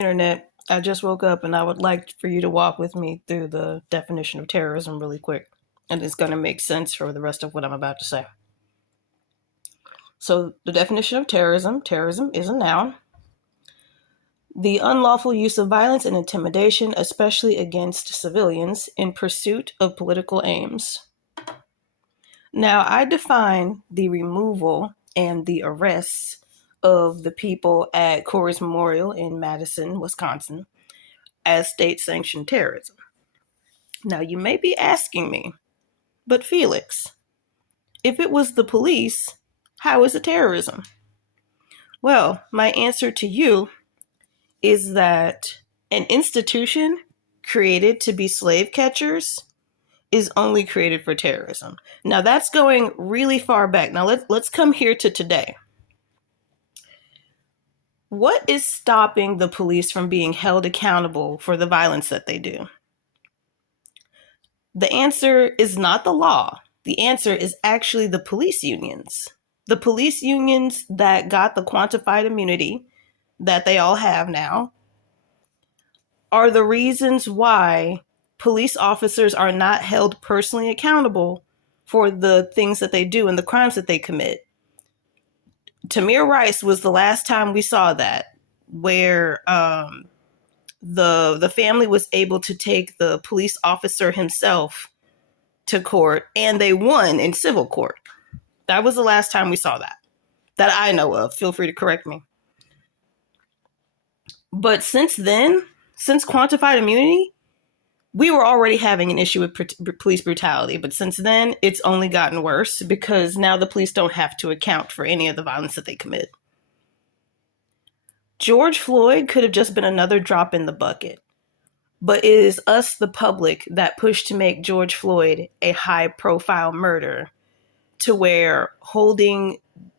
Internet. I just woke up and I would like for you to walk with me through the definition of terrorism really quick. And it's going to make sense for the rest of what I'm about to say. So, the definition of terrorism is a noun. The unlawful use of violence and intimidation, especially against civilians, in pursuit of political aims. Now, I define the removal and the arrests of the people at Corey's Memorial in Madison, Wisconsin, as state sanctioned terrorism. Now, you may be asking me, but Felix, if it was the police, how is it terrorism? Well, my answer to you is that an institution created to be slave catchers is only created for terrorism. Now, that's going really far back. Now, let's come here to today. What is stopping the police from being held accountable for the violence that they do? The answer is not the law. The answer is actually the police unions. The police unions that got the quantified immunity that they all have now are the reasons why police officers are not held personally accountable for the things that they do and the crimes that they commit. Tamir Rice was the last time we saw that, where the family was able to take the police officer himself to court, and they won in civil court. That was the last time we saw that I know of. Feel free to correct me. But since then, since quantified immunity, we were already having an issue with police brutality. But since then, it's only gotten worse because now the police don't have to account for any of the violence that they commit. George Floyd could have just been another drop in the bucket. But it is us, the public, that pushed to make George Floyd a high-profile murder, to where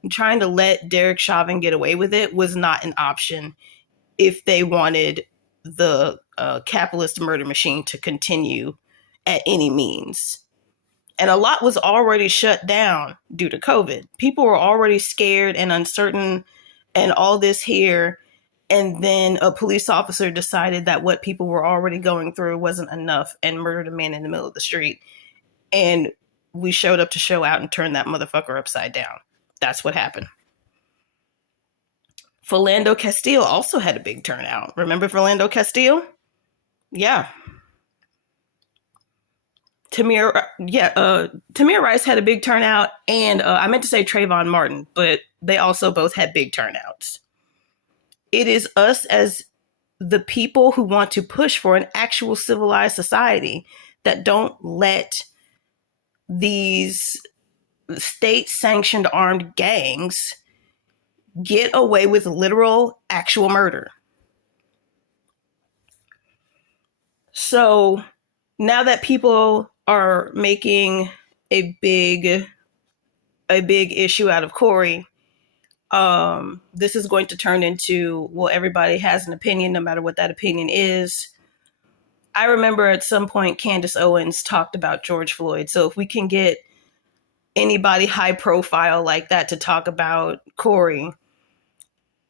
trying to let Derek Chauvin get away with it was not an option if they wanted the capitalist murder machine to continue at any means. And a lot was already shut down due to COVID. People were already scared and uncertain and all this here. And then a police officer decided that what people were already going through wasn't enough and murdered a man in the middle of the street. And we showed up to show out and turn that motherfucker upside down. That's what happened. Philando Castile also had a big turnout. Remember Philando Castile? Yeah. Tamir Rice had a big turnout, and I meant to say Trayvon Martin, but they also both had big turnouts. It is us as the people who want to push for an actual civilized society that don't let these state-sanctioned armed gangs get away with literal, actual murder. So now that people are making a big issue out of Corey, this is going to turn into, well, everybody has an opinion, no matter what that opinion is. I remember at some point Candace Owens talked about George Floyd. So if we can get anybody high profile like that to talk about Corey,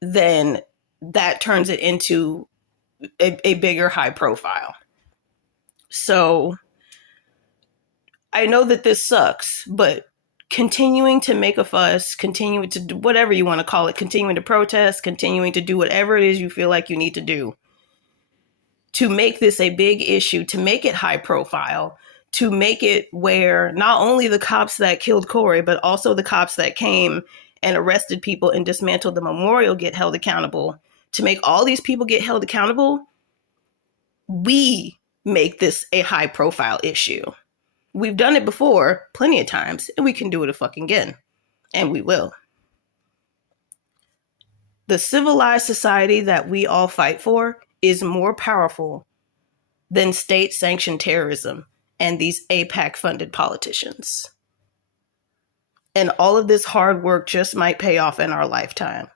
then that turns it into a bigger high profile. So I know that this sucks, but continuing to make a fuss, continuing to do whatever you want to call it, continuing to protest, continuing to do whatever it is you feel like you need to do to make this a big issue, to make it high profile, to make it where not only the cops that killed Corey, but also the cops that came and arrested people and dismantled the memorial get held accountable, to make all these people get held accountable, we make this a high profile issue. We've done it before plenty of times, and we can do it again. And we will. The civilized society that we all fight for is more powerful than state-sanctioned terrorism and these AIPAC-funded politicians. And all of this hard work just might pay off in our lifetime.